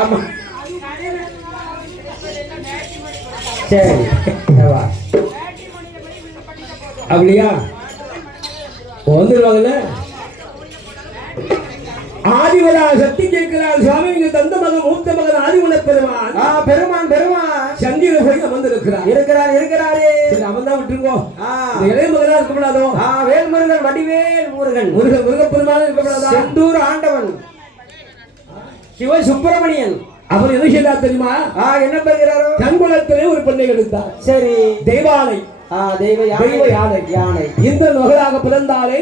ஆமா சரி அப்படியா வந்துருவாங்கல்ல. ஆதிவரா சக்தி கேட்கிறார் சுவாமி. இங்க தந்த மகன் மூத்த மகன் ஆதிவன பெருமான். பெருமான் பெருமான் சந்திர போய் அமர்ந்திருக்கிறார். இருக்கிறாரே. அவன் தான் விட்டுருக்கோ. இளைய மகனா இருக்கக்கூடாதோ? வேல்முருகன் வடிவேல் முருகன் முருகப்பெருமான இருக்கக்கூடாதா? செந்தூர் ஆண்டவன் சிவ சுப்பிரமணியன். அவர் என்ன செய்தார் தெரியுமா? என்ன பெறுகிறாரோ? தங்குளத்திலே ஒரு பெண்ணை எடுத்தார். சரி. தெய்வானை தெய்வ யானை யானை இந்த மகளாக பிறந்தாலே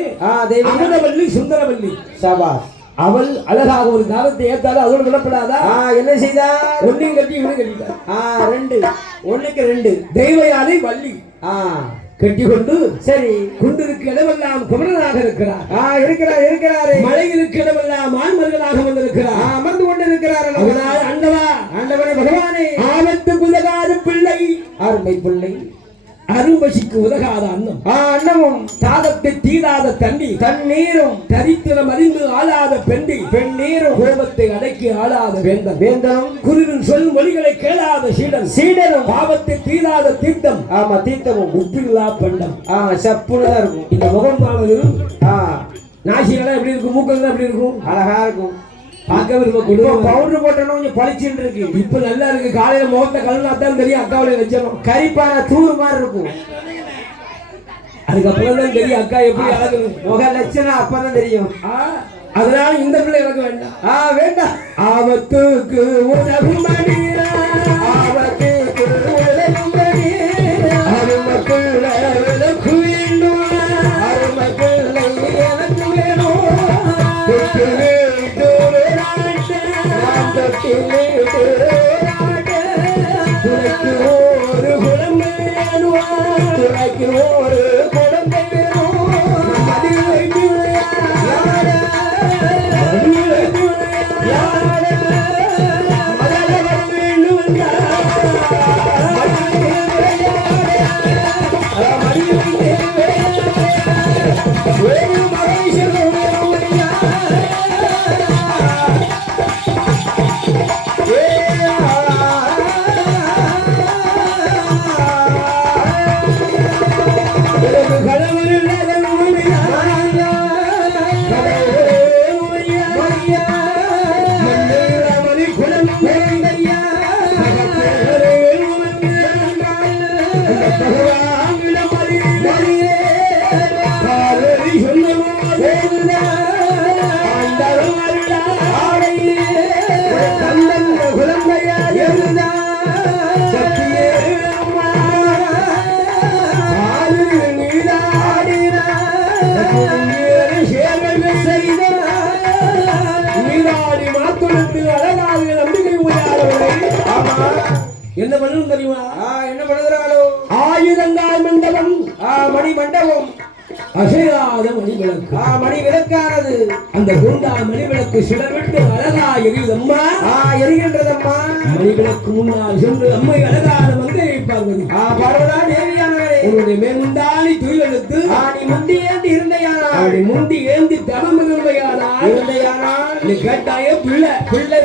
அமிர்தவல்லி சுந்தரவல்லி. சபாஸ். அவள் அழகாக ஒரு காலத்தை ஏத்தாலும் அதோடு விடப்படாதா? என்ன செய்தார்? ஒன்னையும் கட்டி இவனையும் கட்டிட்டார். ரெண்டு ஒண்ணுக்கு ரெண்டு. தெய்வ யானை வள்ளி கட்டி கொண்டு சரி குண்டிருக்கு இடமெல்லாம் குமரனாக இருக்கிறார். இருக்கிறாரு. மலையிற்கு இடமெல்லாம் ஆண்மர்களாக வந்திருக்கிறார். அமர்ந்து கொண்டு இருக்கிறார். ஆண்டவா ஆண்டவனே பகவானே. ஆபத்து உதகாத பிள்ளை அருமை பிள்ளை. அரும்பசிக்கு உதகாத அன்னம் அன்னமும் தாகத்தை தீராத தண்ணீரும் தரித்திரம் அறிந்து ஆளாத பெண்ணீரும் கோபத்தை அடக்கி ஆளாத வேந்தனும் குருவின் சொல் மொழிகளை கேளாத சீடனும் பாவத்தை தீராத தீர்த்தம். தீர்த்தமும் உப்பில்லா பண்டம். சப்புதான் இருக்கும். இந்த முகம்பானது நாசிகளாம் எப்படி இருக்கும், மூக்கெல்லாம் எப்படி இருக்கும்? அழகா இருக்கும். பார்க்கவே பவுடர் போட்டோம்னா கொஞ்சம் பளிச்சுன்னு இருக்கு. இப்ப நல்லா இருக்கு. காலையில முகத்தை கழுவினாத்தான் தெரியும் அக்காவுடைய லட்சணம். கரிப்பான தூர் மாதிரி இருக்கும். அதுக்கப்புறம் தான் தெரியும் அக்கா எப்படி அழகணும். முக லட்சணம் அப்பதான் தெரியும். அதனால இந்த பிள்ளை எனக்கு வேண்டாம். வேண்டாம். ஆபத்துக்கு உதவும் மணியா, ஆபத்துக்கு உதவும் மணியா, அருமக்குள்ள விளக்கு வேண்டும், அருமக்குள்ள எனக்கு வேணும். துணைக்கு ஒரு குழந்தை துணைக்கு ஒரு குழந்தை என்ன பண்ணணும் தெரியுமா? என்ன பண்ணுகிறாளோ? ஆயுதங்கால் மண்டபம், மணி மண்டபம், அசையாத மணிவிளக்கு, மணி விளக்கானது. அந்த குண்டா மணிவிளக்கு சிடவிட்டு அழகா எரியுதம்மா. எரிகின்றதம்மா. மணிவிளக்கு முன்னால் சென்று அம்மை அழகான மங்கை பார்வதி. பார்வதா தேவியானவரே, உன்னுடைய மேந்தாளி துயிலெடுத்து நீ முந்தி ஏந்தி இருந்தையானால், அப்படி முந்தி ஏந்தி தவம் இருந்தையானால் நீ கேட்டாயே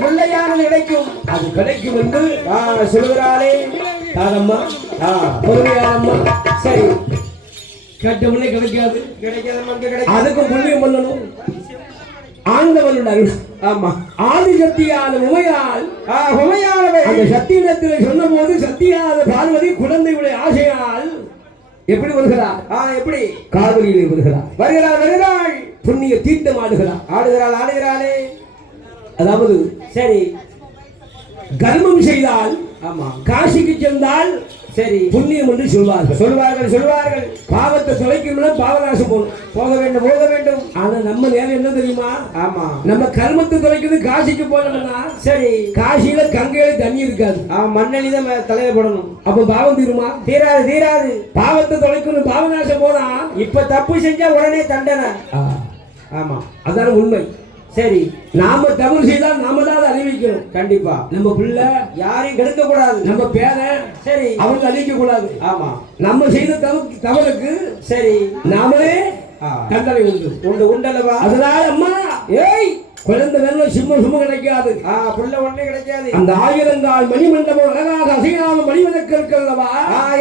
பிள்ளையானது கிடைக்கும். அது கிடைக்கும் என்று சொல்லுகிறாளே. தாரம்மா, பொறுமையாரம்மா. சரி, கேட்டவனே கிடைக்காது. அதுக்கும் புண்ணியம் பண்ணணும். ஆண்டவனுடைய அருள். ஆமா. ஆதிசக்தியான உமையால் அந்த சத்தியத்தில் சொன்ன போது சத்தியான பார்வதி குழந்தையுடைய ஆசையால் எப்படி வருகிறார்? எப்படி? காவிரியிலே வருகிறாள். புண்ணிய தீர்த்தம் ஆடுகிறாளே. அதாவது சரி, கர்மம் செய்தால், ஆமா, காசிக்கு சென்றால் சரி புண்ணியம் என்று சொல்வார்கள். பாவத்தை தொலைக்கணும்னா பாவநாசம் போக வேண்டும். ஆனா நம்ம நேரம் என்ன தெரியுமா? ஆமா, நம்ம கர்மத்தை தொலைக்கிறது காசிக்கு போகணும்னா சரி, காசியில கங்கையில தண்ணி இருக்காது. மண்ணெளி தான் தலையில போடணும். அப்ப பாவம் தீருமா? தீராது. பாவத்தை தொலைக்கணும், பாவநாசம் போனா இப்ப தப்பு செஞ்சா உடனே தண்டனை. ஆமா, அதான உண்மை. சரி, நாம தவறு செய்தால் நாம தான் அறிவிக்கணும். கண்டிப்பா. நம்ம பிள்ளை யாரையும் கெடுக்க கூடாது. நம்ம பேரன் சரி அவங்க அழிக்க கூடாது. ஆமா, நம்ம செய்த தவறுக்கு சரி நாமளே தண்டனை உண்டு. உண்டல்லவா? அதனால அம்மா, ஏய் குழந்தை வெள்ளம் சிம்மம் கிடைக்காது. புள்ள ஒண்ணே கிடைக்காது. அந்த ஆயிரங்கால் மணிமண்டபம் அழகாக அசையாத மணிவிளக்கு இருக்கிறதவா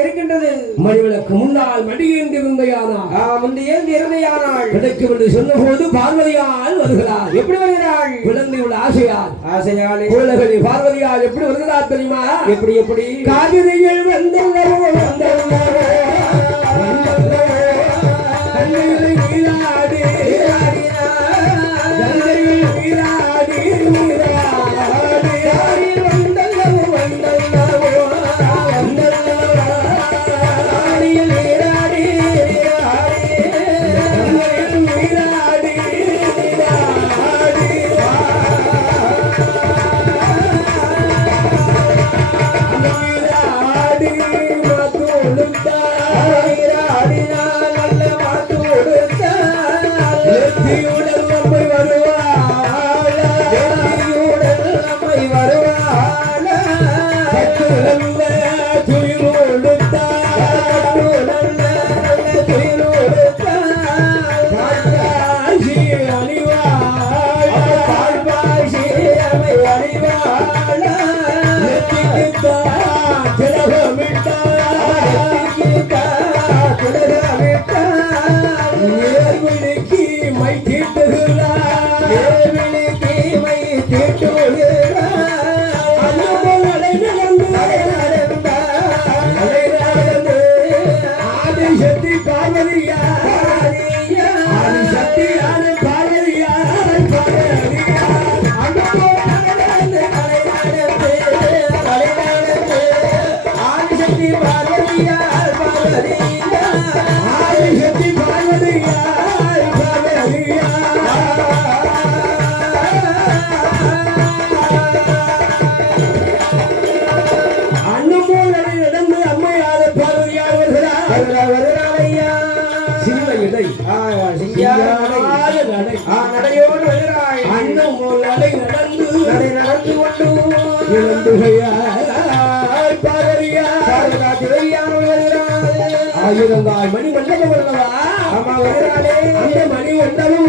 இருக்கின்றது. மணிவிளக்கு முன்னால் மடியேந்தி இருந்தையானால் முந்தையேந்தி இருந்தையானால் கிடைக்கும் என்று சொன்ன போது பார்வதியால் வருகிறார். எப்படி வருகிறாள்? குழந்தையோட ஆசையால் குழந்தைகளின் பார்வதியால் எப்படி வருகிறார் தெரியுமா? எப்படி காவிரியில் வந்தல்லவோ ஆயிரங்கால் மணி மண்டபம் அல்லவா? அந்த மணி மண்டபம்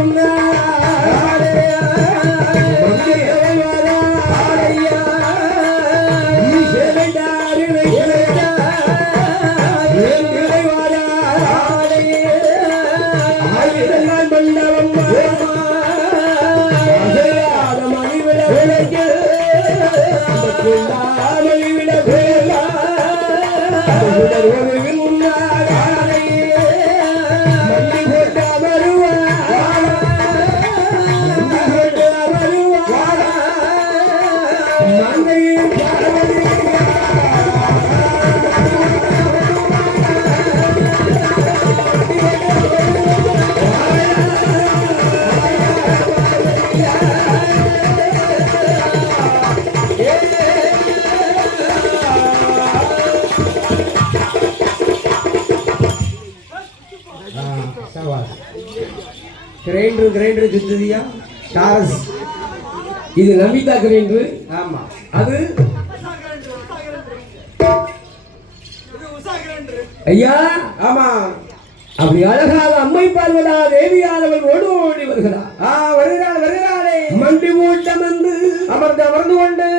கிரைண்டர் சுத்துதியா டாரஸ். இது நமிதா கிரைண்டர். ஆமா, அது ஐயா. ஆமா, அப்படி அழகாக அம்மை பார்வதா தேவியானவள் ஓடி வருகிறார். வருகிறாளே. மண்டி மூட்டம் வந்து அமர்ந்து கொண்டு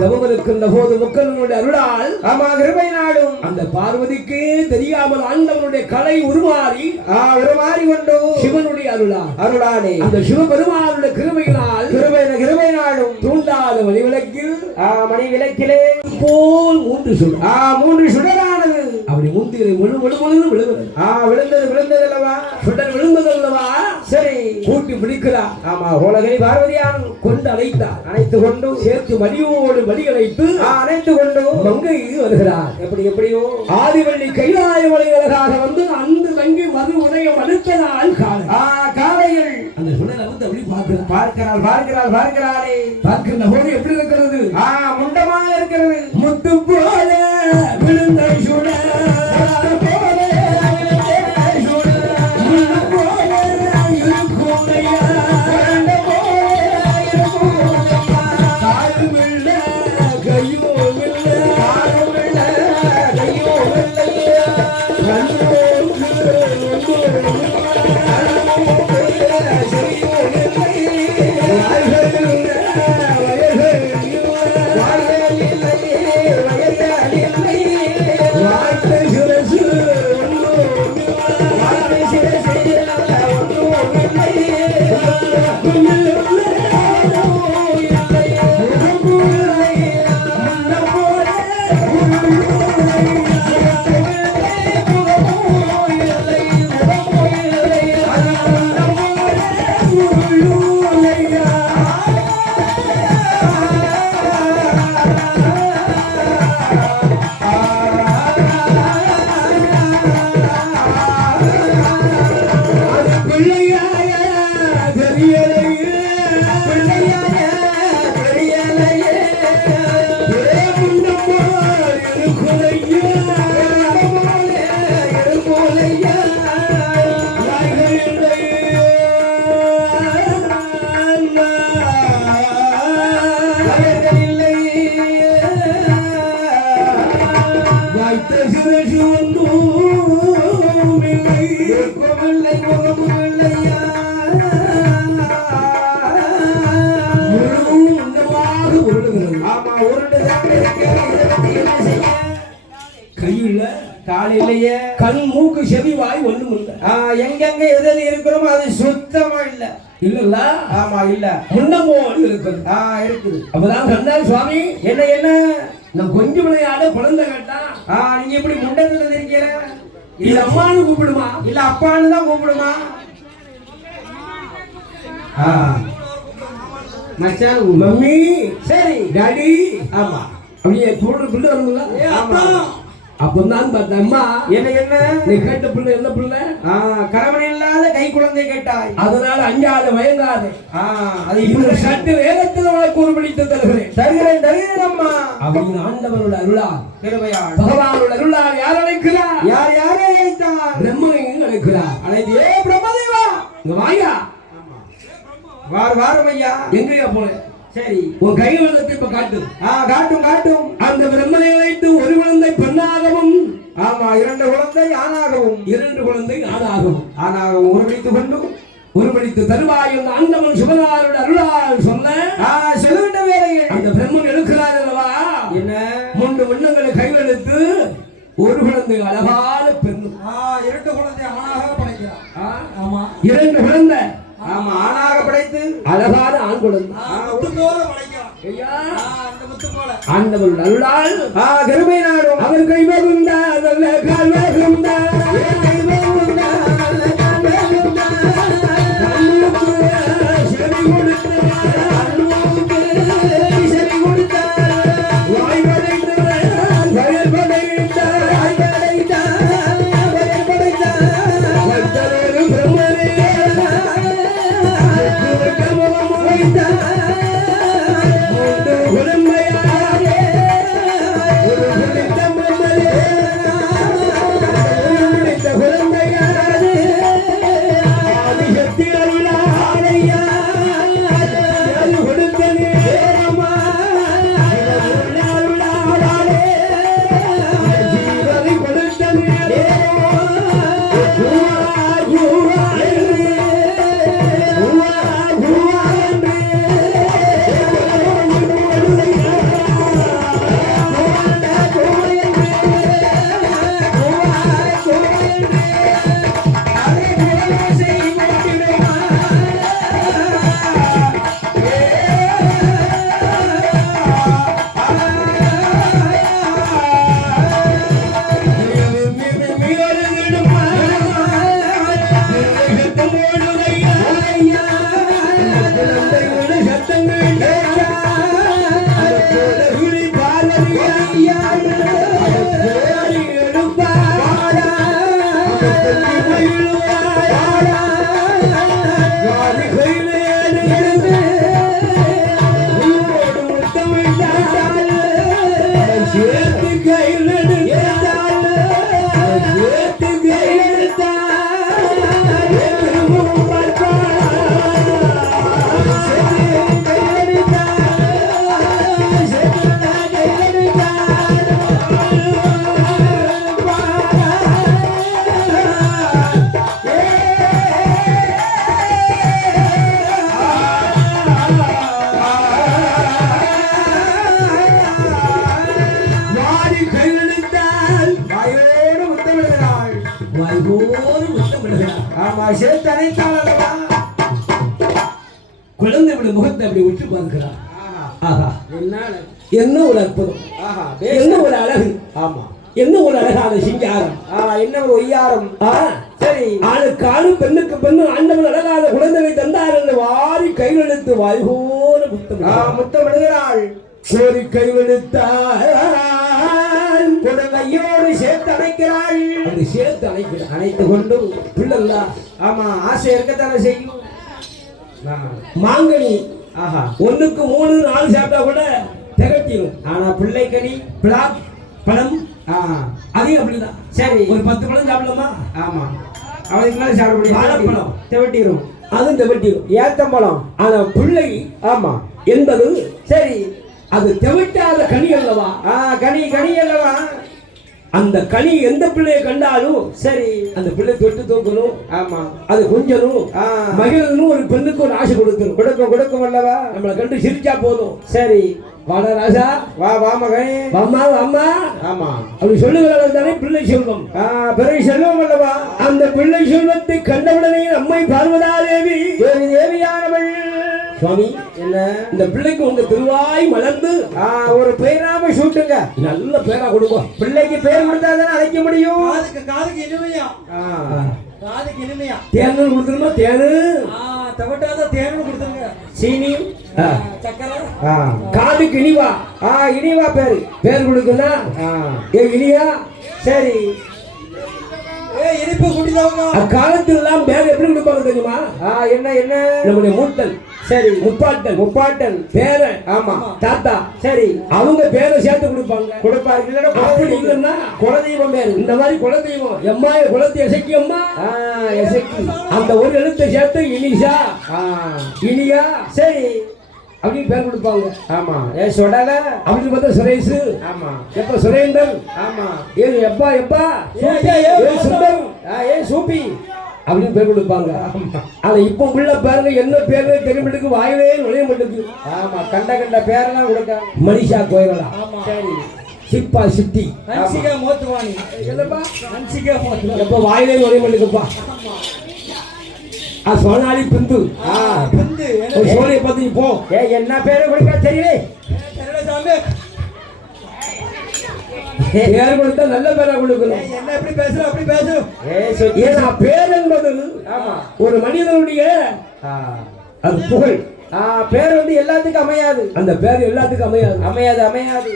தவம் இருக்கின்ற போது முக்கனுடைய அருளால் கிருபை நாடும் அந்த பார்வதிக்கு தெரியாமல் ஆண்டவனுடைய கலை உருமாறி கொண்டு சிவனுடைய அருளாலே அந்த சிவபெருமானுடைய கிருபை நாடும் தூண்டாத மணிவிளக்கிலே போல் மூன்று சுடரானது அப்படி முந்திரை விழுந்தது அல்லவா? சுடர் விழுந்தது அல்லவா? சரி, கூட்டி பிடிக்கிறார். உலகை பார்வதியான் கொண்டு அணைத்து கொண்டு சேர்த்து மடியோடு மடியழைத்து அணைத்து கொண்டு மங்கை வருகிறார். எப்படியோ ஆதிவள்ளி கைலாய மலை அழகாக வந்து அந்த தங்கி மது உதயம் அடுத்த நாள் காலையில் அந்த சுடரை வந்து அப்படி பார்க்கிறாளே. பார்க்கின்ற போது எப்படி இருக்கிறது? முண்டமாக இருக்கிறது. முத்து போல விழுந்த சுடர் காலையிலேயே கண் மூக்கு செவி வாய் ஒண்ணும் இல்ல. எங்கெங்க எது எது இருக்கிறோமோ அது சுத்தமா இல்ல. இல்லல்ல? ஆமா இல்ல. முன்னமோடு இருக்குது. இருக்குது. அப்பதான் கண்டார் சுவாமி. என்ன என்ன நான் கொஞ்சம் விளையாட குழந்தை கேட்டா நீங்க எப்படி முண்டத்துல இருக்கீங்க? இல்ல அம்மானு கூப்பிடுமா இல்ல அப்பான்னு தான் கூப்பிடுமா? மச்சான் மம்மி சரி டாடி ஆமா அப்படியே தோடு பிள்ளை வரும்ல. ஆமா அப்பதான் பார்த்தேன் அம்மா என்ன என்ன நீ கேட்ட பிள்ளை என்ன பிள்ளை? கணவன் இல்லாத கை குழந்தை கேட்டாய். அதனால அஞ்சாத மயங்காது. அது இப்ப சற்று வேகத்தில் உனக்கு ஒரு பிடித்து தருகிறேன். தருகிறேன் அம்மா அப்படின்னு ஆண்டவரோட அருளார் கிருபையால் பகவானோட அருளார் யார் அழைக்கிறார்? யாரை அழைத்தார்? பிரம்மன் அழைக்கிறார். அழைத்தே பிரம்மதேவா இங்க வாயா. வாரும் ஐயா. எங்கயா போன? சரி உன் கை வளத்தை இப்ப காட்டு. காட்டும். அந்த பிரம்மனை அழைத்து ஒரு குழந்தை பெண்ணாகவும் இரண்டு குழந்தை ஆணாகவும் உருவடித்து தருவாய் ஆண்டவன் சுபகாரோட அருளால் சொல்ல சொல்லுகின்ற வேலைகள் அந்த பிரம்மன் எடுக்கிறார் அல்லவா? என்ன 3 வண்ணங்களை கைவெடுத்து ஒரு குழந்தை அழகான பெண். 2 குழந்தை ஆணாக படைக்கிறார். 2 குழந்தை ஆணாக படைத்து அழகான ஆண் குழந்தை ஆண்டவன் அருளால் கருமை நாடும் அவர் கைவகுந்தா நல்ல கால்வகுந்தா குழந்தை முகத்தை அப்படி உற்று பார்க்கிறார். என்ன ஒரு அற்புதம், என்ன ஒரு அழகு, என்ன ஒரு அழகான சிங்காரம், என்ன ஒரு ஒய்யாரம். சரி ஆணுக்கு ஆணு பெண்ணுக்கு பெண்ணு ஆண்டவன் அழகான குழந்தையை தந்தார் என்று வாரி கைவெடுத்து வாய்கோர முத்தமிடுகிறாள். கோரி கைவெடுத்தார் கையோடு சேர்த்து அணைக்கிறாள். அப்படி சேர்த்து அணைக்கிறார். அணைத்து கொண்டு பிள்ளை ஆசை இருக்கத்தானே செய்யும். மாங்கனி 1க்கு 3 4 சாப்பிட்டா கூட திகட்டிடும். ஆனா பிள்ளை கனி பழம் அதையும் அப்படிதான். சரி ஒரு 10 பழம் சாப்பிடலாமா? அவனுக்கு மேல சாப்பிட முடியும். வாழைப்பழம் திவட்டிரும், அதுவும் திவட்டிரும். ஏத்தம்பழம். ஆனா பிள்ளை என்பது சரி அது திவட்டாத கனி அல்லவா? கனி அல்லவா? அந்த கனி எந்த பிள்ளையை கண்டாலும் சரி அந்த பிள்ளை தொட்டு தூக்கணும். அது கொஞ்சணும் மகிழனும் ஒரு பெண்ணுக்கு ஒரு ஆசை கொடுக்கும் அல்லவா? நம்மளை கண்டு சிரிச்சா போதும். சரி வாடா ராஜா வா வா மகனே அம்மா அம்மா ஆமா அப்படி சொல்லுகிறார்கள் தானே பிள்ளை செல்வம். பிறகு செல்வம் அல்லவா? அந்த பிள்ளை செல்வத்தை கண்டவுடனே அம்மை பார்வதா தேவி தேவியானவள் சுவாமி என்ன இந்த பிள்ளைக்கு உங்க திருவாய் மலர்ந்து ஒரு பேராம சூட்டுங்க. நல்ல பேரா கொடுக்கும். பிள்ளைக்கு பேர் கொடுத்தாதானே அழைக்க முடியும். காதுக்கு இனிமையா காதுக்கு இனிமையா தேனு கொடுத்துருமா? தேனு தவட்டாத தேனு கொடுத்துருங்க. சீனி சக்கரை காதுக்கு இனிவா இனிவா பேர் கொடுக்குன்னா இனியா சரி. இனிப்பு குடிதவங்க அக்காலத்துல எல்லாம் பேர் எப்படி கொடுப்பாங்க தெரியுமா? என்ன என்ன நம்முடைய மூட்டல் சரி முப்பாட்டன் பேர ஆமா தாத்தா சரி அவங்க பேரை சேர்த்து கொடுப்பாங்க. இல்லைன்னா குலதெய்வம் பேரு இந்த மாதிரி குலதெய்வம் எம்மா குலத்தை எசக்கி அம்மா எசக்கி அந்த ஒரு எழுத்தை சேர்த்து இனிஷா இனியா சரி அப்படின்னு பேர் கொடுப்பாங்க. ஆமா சொடல அப்படின்னு பார்த்தா சுரேஷ் ஆமா எப்ப சுரேந்தர் ஆமா எப்பா எப்பா சுந்தர் சூப்பி அப்படின்னு பேர் கொடுப்பாங்க. ஆனா இப்ப உள்ள பேருங்க என்ன பேரு தெரியுமிட்டுக்கு வாயிலே நுழைய மாட்டேங்குது. ஆமா கண்ட பேரெல்லாம் கொடுக்க மனிஷா கோயிலா சரி சிப்பா சிட்டி ஹன்சிகா மோத்துவானி என்னப்பா ஹன்சிகா மோத்துவானி எப்ப வாயிலே நுழைய மாட்டேங்குப்பா. சோனாலி பிந்து பிந்து சோழியை பார்த்து போ. என்ன பேரு கொடுக்க தெரியல. பேர் கொடுத்தா நல்ல பேரா கொடுக்கணும். என்ன எப்படி பேசுற அப்படி பேசு. ஏன்னா பேர் என்பது ஒரு மனிதனுடைய அது புகழ். பேர் வந்து எல்லாத்துக்கும் அமையாது. அந்த பேர் எல்லாத்துக்கும் அமையாது.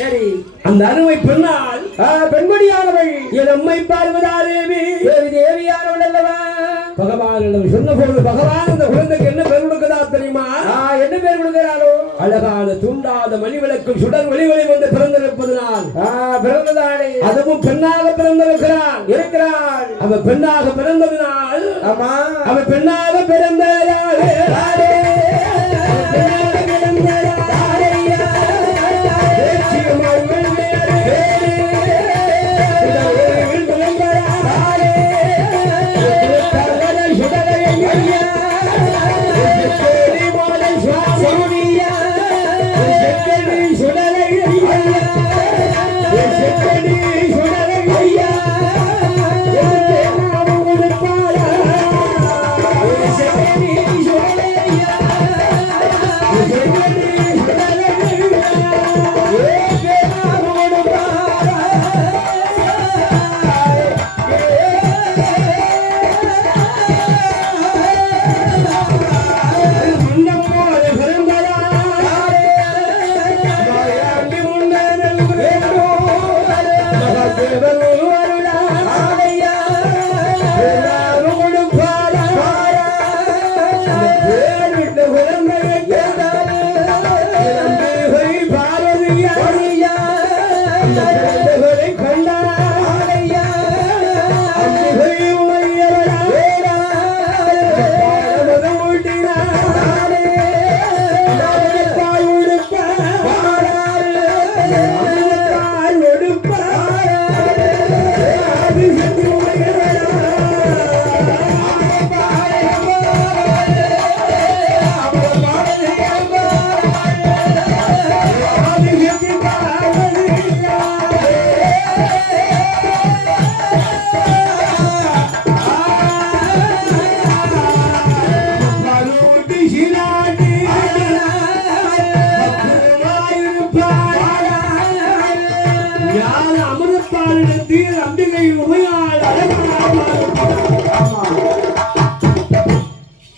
சரி அந்த அருமை பெண்ணால் பெண்மணியானவள் என் அம்மை பார்வதா தேவி தேவியானவள் அல்லவா? பகவானிடம் சொன்ன போது பகவான் அந்த குழந்தைக்கு என்ன பேர் கொடுக்கிறா தெரியுமா? என்ன பேர் கொடுக்கிறாரோ? அழகான தூண்டாத மணிவிளக்கும் சுடர் ஒளிவளை வந்து பிறந்திருப்பதனால் பிறந்ததானே அதுவும் பெண்ணாக பிறந்திருக்கிறாள். அவ பெண்ணாக பிறந்ததினால் ஆமா அவ பெண்ணாக பிறந்ததாலே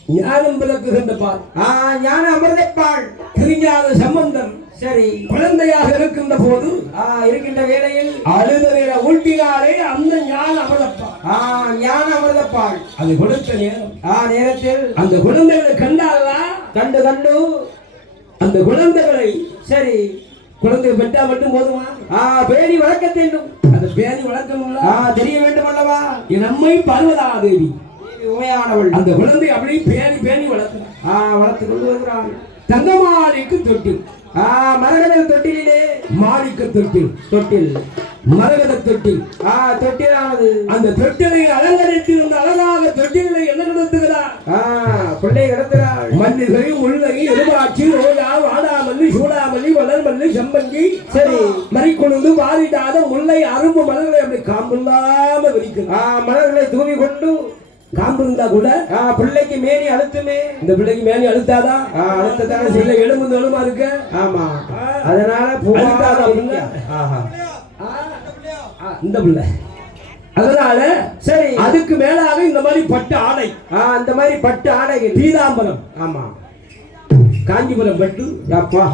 ஞானம் விளக்குகின்ற பால் ஞான அமிர்தப்பால் திருஞான சம்பந்தம் சரி குழந்தையாக இருக்கின்ற போது இருக்கின்ற வேளையில் அழுதலையில ஊட்டினாலே அந்த ஞான அமிர்தப்பால் ஞான அமிர்தப்பால் அது கொடுத்த நேரம் நேரத்தில் அந்த குழந்தைகளை கண்டாலா கண்டு அந்த குழந்தைகளை சரி குழந்தை பெற்றா மட்டும் போதுமா? பேணி வளர்க்க வேண்டும். அந்த பேணி வளர்க்கணும்ல தெரிய வேண்டும் அல்லவா? என் அம்மை பார்வதா தேவி உமையானவள் அந்த குழந்தை அப்படி பேணி வளர்க்கிறான். வளர்த்து கொண்டு வருகிறான். தங்கமாலிக்கு தொட்டில் மரகத தொட்டிலே மாணிக்க தொட்டில் மரகத தொட்டில் தொட்டிலானது அந்த தொட்டிலை அலங்கரித்து இந்த அழகாக தொட்டிலை என்ன நடத்துகிறார்? பிள்ளை கிடத்துகிறாள். மல்லிகை முல்லை எலுமாட்சி ரோஜா வாடாமல்லி சூடாமல்லி வாடிடாத முல்லை அரும்பு மலர்களை அப்படி காம்பில்லாம விரிக்கும். மலர்களை தூவி கொண்டு காம்பு இருந்தா கூட பிள்ளைக்கு மேனி அழுத்துமே. இந்த பிள்ளைக்கு மேனி அழுத்தாதான் அழுத்தத்தான சில எலும்பு எலும்பா இருக்கு. ஆமா, அதனால இந்த பிள்ளை அதனால சரி. அதுக்கு மேலாக இந்த மாதிரி பட்டு ஆடை, அந்த மாதிரி பட்டு ஆடைகள் பீதாம்பரம், ஆமா, காஞ்சிபுரம் பட்டு,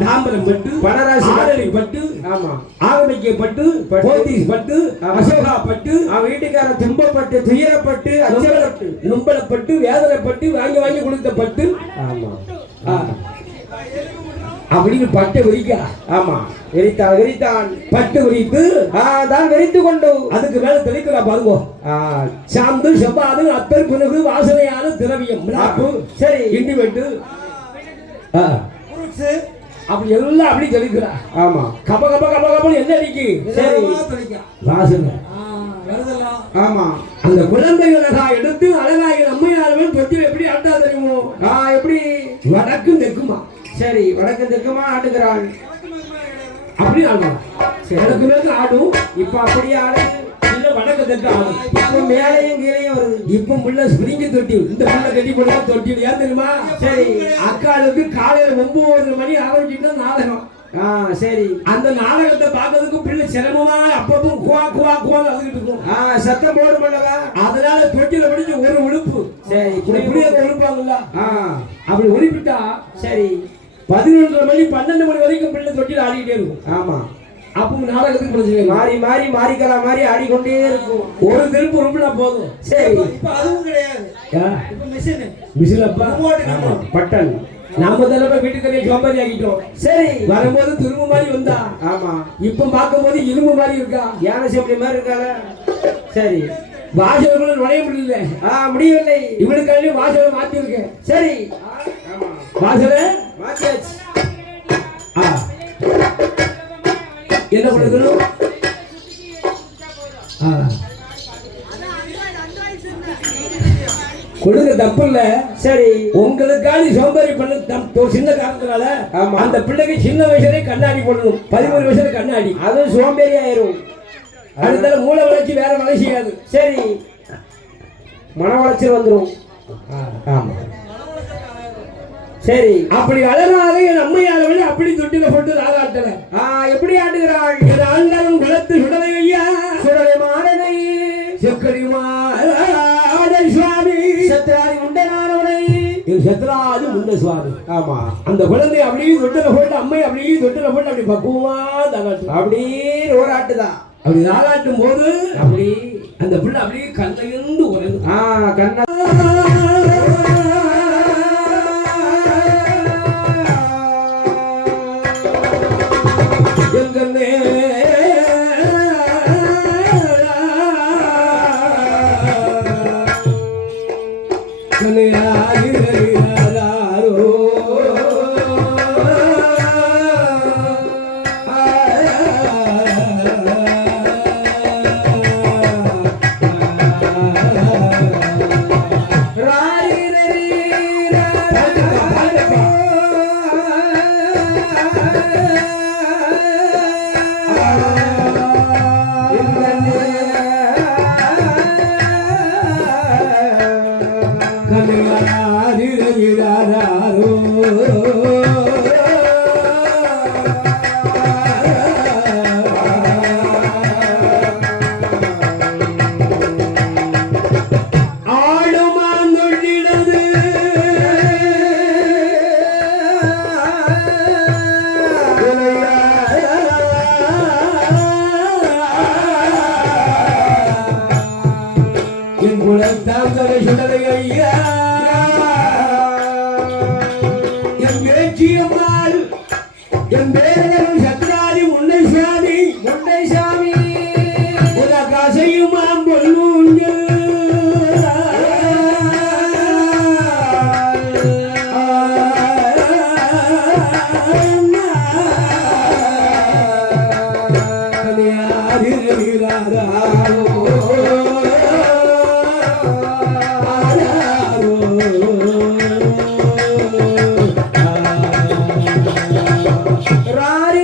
தாம்பரம் பட்டு, பனராசி ஆடலை பட்டு, ஆமா, ஆகமைக்க பட்டு, போத்தீஸ் பட்டு, அசோகா பட்டு, வீட்டுக்கார துன்பப்பட்டு, துயரப்பட்டு, அச்சப்பட்டு, நும்பலப்பட்டு, வேதனைப்பட்டு, வாங்கி வாங்கி கொடுத்த பட்டு, ஆமா, அப்படின்னு பட்டை விரிக்கா. ஆமா, விரித்தான் பட்டு விரித்து தான் விரித்து கொண்டு அதுக்கு மேல தெளிக்கிறா பாருங்க. சாந்து செவ்வாது அத்தர் புனகு வாசனையான திரவியம் சரி இண்டி வெட்டு அப்படி எல்லாம் அப்படி தெளிக்கிறா. ஆமா, கப கப கப கபன்னு என்ன அடிக்கு சரி வாசனை. ஆமா, அந்த குழந்தைகளா எடுத்து அழகாக அம்மையாளர்கள் தொட்டில் எப்படி ஆட்டா தெரியுமோ? எப்படி வடக்கு தெக்குமா. சரி, வடக்கு தெக்குமா ஆடுகிறாள். அப்படி ஆடுவாங்க. வடக்கு மேற்கு ஆடும். இப்ப அப்படியே ஆடு இல்ல வடக்கு தெற்கு ஆடும். இப்ப மேலையும் கீழையும் வருது. இப்ப முள்ள ஸ்பிரிங் தொட்டி, இந்த முள்ள கட்டி போடுவா தொட்டி ஏன் தெரியுமா? சரி, அக்காளுக்கு காலையில 9 மணி ஆரம்பிச்சுட்டா நாடகம். சரி, அந்த நாடகத்தை பார்க்கறதுக்கு பிள்ளை சிரமமா அப்பவும் குவா குவா குவா அழுகிட்டு இருக்கும். சத்தம் போடும் அல்லவா? அதனால தொட்டில பிடிச்சு ஒரு உடுப்பு. சரி, இப்படியே உடுப்பாங்கல்ல. அப்படி உடுப்பிட்டா சரி 11 மணி 12 மணி வரைக்கும் பிள்ளை தொட்டில ஆடிக்கிட்டே இருக்கும். ஆமா, அப்ப நாடகத்துக்கு பிரச்சனை மாறி மாறி மாறிக்கலாம் மாதிரி ஆடிக்கொண்டே இருக்கும். ஒரு திருப்பு உருப்பினா போதும். சரி, இப்ப அதுவும் கிடையாது. இப்ப மிஷின் அப்பா பட்டன் நாம தலைமை வீட்டுக்கறியை சோம்பேறி ஆகிட்டோம். சரி, வரும்போது திரும்ப மாதிரி வந்தா. ஆமா, இப்ப பார்க்கும் போது இரும்பு மாதிரி இருக்கா, யானை செப்படி மாதிரி இருக்கால. சரி, வாசகர்கள் நுழைய முடியல. முடியவில்லை. இவனுக்காண்டி வாசலை மாத்தி இருக்கேன். சரி, வாசலை மாத்தியாச்சு. என்ன கொடுக்கணும்? கொடுக்க தப்பு இல்ல. சரி, உங்களுக்காண்டி சோம்பேறி பண்ண சின்ன காரணத்தினால அந்த பிள்ளைக்கு சின்ன வயசுல கண்ணாடி போடணும். 13 வயசுல கண்ணாடி, அதுவும் சோம்பேறி ஆயிரும். அடுத்தால மூளை வளர்ச்சி வேற மழை செய்யாது. சரி, மன வளர்ச்சி வந்துடும். ஆமா, சரி, அப்படி அழகாக என் அம்மையாளவள் அப்படி தொட்டில போட்டு ஆகாட்டல. எப்படி ஆடுகிறாள்? என் ஆண்டாலும் களத்து சுடலை ஐயா, சுடலை மாடனை, செக்கடி மாடை சுவாமி, சத்ராதி முண்டனானவனை, என் சத்ராதி முண்ட சுவாமி. ஆமா, அந்த குழந்தை அப்படியே தொட்டில போட்டு, அம்மை அப்படியே தொட்டில போட்டு அப்படி பக்குவமா தகாட்டு, அப்படியே ஓராட்டுதான். அப்படி தாளாட்டும் போது அப்படி அந்த பிள்ளை அப்படியே கண்ணையிருந்து உறைந்து கண்ணா எங்கன்னே ராரி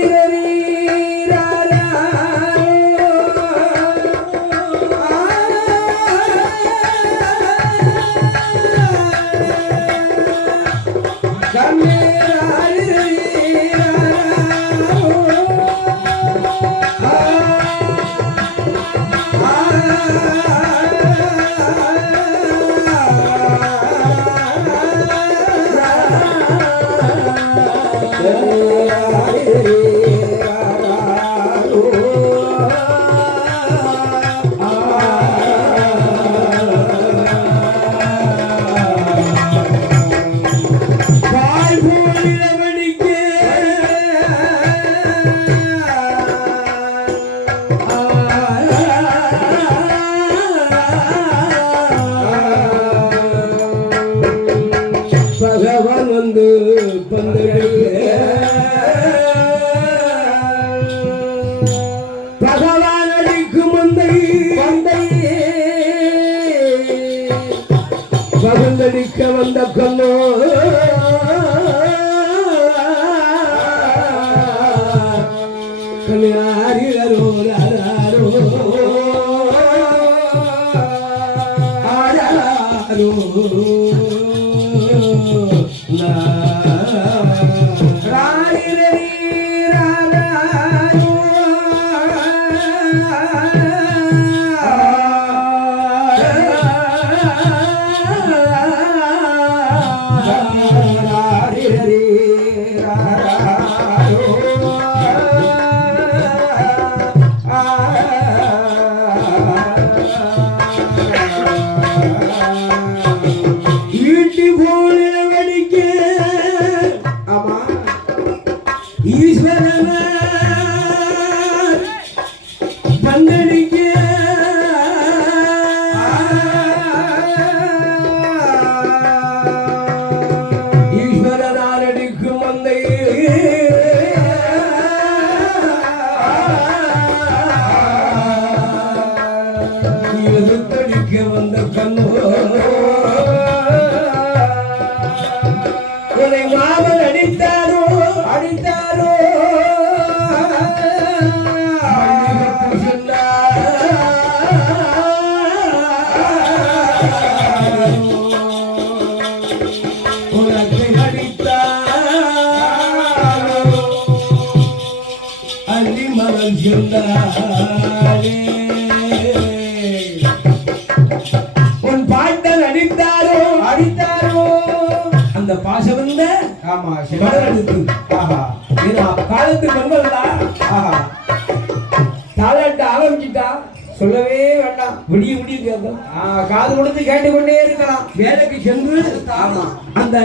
வந்த கண்ணோ கண்ணாரிரோ ராரோ ஆராரோ வந்த கண்ணோ உன்னை மாமன் அடித்தாரோ உனக்கு அடித்தாரோ அள்ளி மகன் சொன்னாரே அந்த பாசம் இருந்த காலத்து பெண்கள் தாளாட்ட ஆரம்பிச்சுட்டா சொல்லவே வேண்டாம் விடிய விடிய கேட்கும் காது கொடுத்து கேட்டுக்கொண்டே இருக்கலாம் வேலைக்கு சென்று அந்த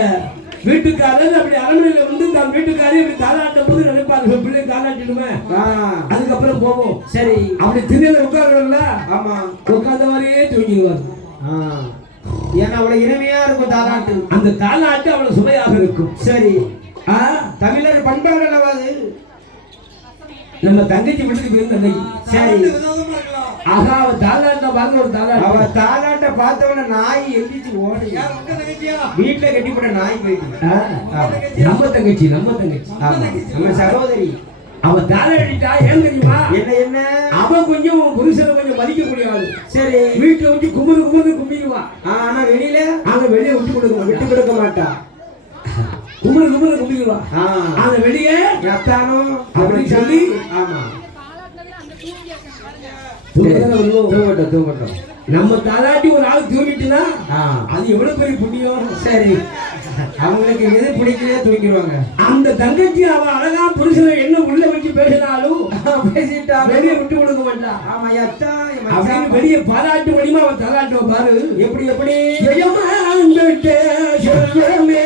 வீட்டுக்காரர் அப்படி அரண்மனையில வந்து தன் வீட்டுக்காரி அப்படி தாளாட்டும் போது நினைப்பாங்க பிள்ளை தாளாட்டிடுமே அதுக்கப்புறம் போவோம் சரி அப்படி திண்ணையில உட்கார்றல ஆமா உட்கார்ந்த மாதிரியே தூங்கிடுவார் ஏன்னா அவ்வளவு இனிமையா இருக்கும் தாலாட்டு அந்த தாலாட்டு அவ்வளவு சுவையாக இருக்கும் சரி தமிழர் பண்பாடு அல்லவாது நம்ம தங்கச்சி வீட்டுக்கு போயிருந்த சரி ஆகா அவ தாலாட்ட பார்க்க ஒரு தாலாட்டு அவ தாலாட்ட பார்த்தவன நாய் எந்திரிச்சு ஓடி வீட்டுல கட்டிப்பட நாய் போயிட்டு நம்ம தங்கச்சி நம்ம சகோதரி அவ தாளாடிட்டா ஏன் தெரியுமா என்ன அவன் கொஞ்சம் புருஷனை கொஞ்சம் மதிக்கக்கூடிய ஆளு சரி வீட்டுல வந்து கும்பிடுவா ஆனா வெளியில அவன் வெளியே விட்டு கொடுக்க மாட்டா கும்பிடுவா அந்த வெளியே எத்தானோ அப்படின்னு சொல்லி ஆமா தூங்கட்டும் நம்ம தாலாட்டி ஒரு ஆள் தூங்கிட்டுனா அது எவ்வளவு பெரிய புண்ணியம் சரி அவங்களுக்கு எது பிடிக்கலையே தூக்கிடுவாங்க அந்த தங்கச்சி அவன் அழகா புருஷனை என்ன உள்ள வச்சு பேசினாலும் பேசிட்டா வெளியே விட்டு கொடுக்க மாட்டான் ஆமா அப்படின்னு வெளியே பாராட்டு வழிமா அவன் தாலாட்டுவ பாரு எப்படி செல்வமே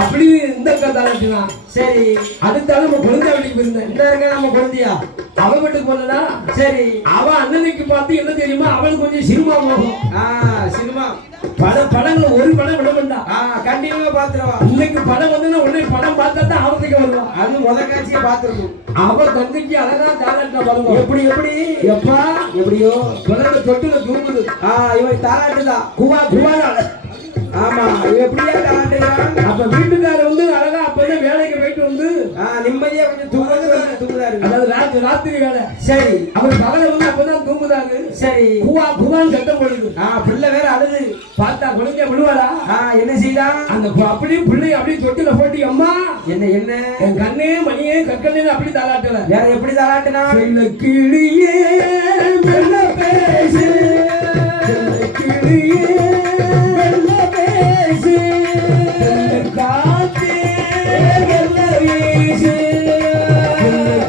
அப்படி இந்த தாளாட்டினா சரி அடுத்தாலும் நம்ம குழந்தை வீட்டுக்கு போயிருந்தேன் இந்த இருக்க நம்ம குழந்தையா அவ வீட்டுக்கு போனா சரி அவ அண்ணனுக்கு பார்த்து என்ன தெரியுமா அவளுக்கு கொஞ்சம் சினிமா போகும் சினிமா படங்கள் ஒரு படம் விட மாட்டா கண்டிப்பா பாத்துருவா இன்னைக்கு படம் வந்து உடனே படம் பார்த்தா தான் அவத்துக்கு வருவான் அது முதல் காட்சியை பாத்துருக்கும் அவ தங்கச்சி அழகா தாளாட்டினா பாருங்க எப்படியோ குழந்தை தொட்டுல தூங்குது இவன் தாளாட்டுதான் குவால ஆமா எப்படியா தாளாட்டுறான் அப்ப வீட்டுக்காரர் வந்து அழகா அப்பதான் வேலைக்கு போயிட்டு வந்து நிம்மதியா கொஞ்சம் தூங்குறாரு அதாவது ராத்திரி வேலை சரி அவர் பகல வந்து அப்பதான் தூங்குறாரு சரி குவான்னு சத்தம் போடுது பிள்ளை வேற அழுது பார்த்தா குழந்தைய விழுவாளா என்ன செய்தா அந்த அப்படியே பிள்ளை அப்படியே தொட்டில போட்டு அம்மா என்ன என் கண்ணே மணியே கற்கண்ணே அப்படி தாளாட்டல வேற எப்படி தாளாட்டுனா கிளியே மெல்ல பேசு கிளியே காத்தே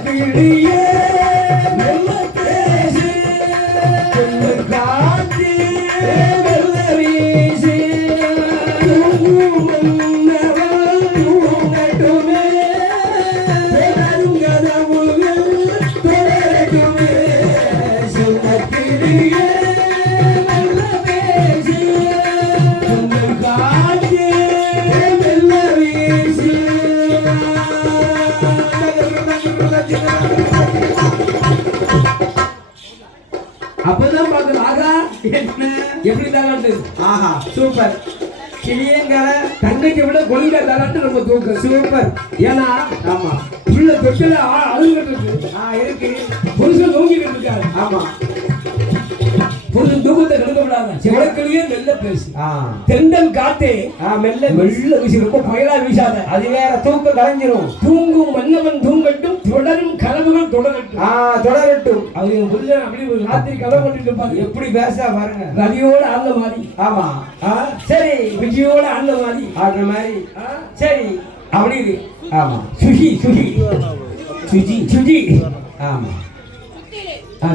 கிளியே மெல்ல பேசு காத்தே என்ன எப்படி தாலாட்டு? ஆஹா சூப்பர். கிளியங்கல தங்கைக்கு விட கொள்கை தாலாட்டு நம்ம தூக்கம். சூப்பர். ஏன்னா ஆமா உள்ள தொட்டில அழுகிட்டு இருக்கு. இருக்கு. புருஷன் தூங்கிட்டு இருக்காரு. ஆமா புருஷன் தூக்கத்தை கெடுக்க விடாத. சிவக்கிளியே மெல்ல பேசு. தென்றல் காத்தே மெல்ல மெல்ல வீசி. ரொம்ப புயலா வீசாத. அது வேற தூக்கம் கலைஞ்சிரும். தூங்கும் மன்னவன் தூங்கட்டும், தொடரும் கனவுகள் தொடரட்டும். தொடரட்டும். அது என் புருஷன் அப்படி ஒரு ராத்திரி கனவு பண்ணிட்டு இருப்பாரு. எப்படி பேசா பாருங்க. ரவியோட ஆழ்ந்த மாதிரி. ஆமா சரி. விஜயோட ஆழ்ந்த மாதிரி ஆடுற மாதிரி. சரி அப்படி இருக்கு. ஆமா சுகி சுகி சுஜி சுஜி. ஆமா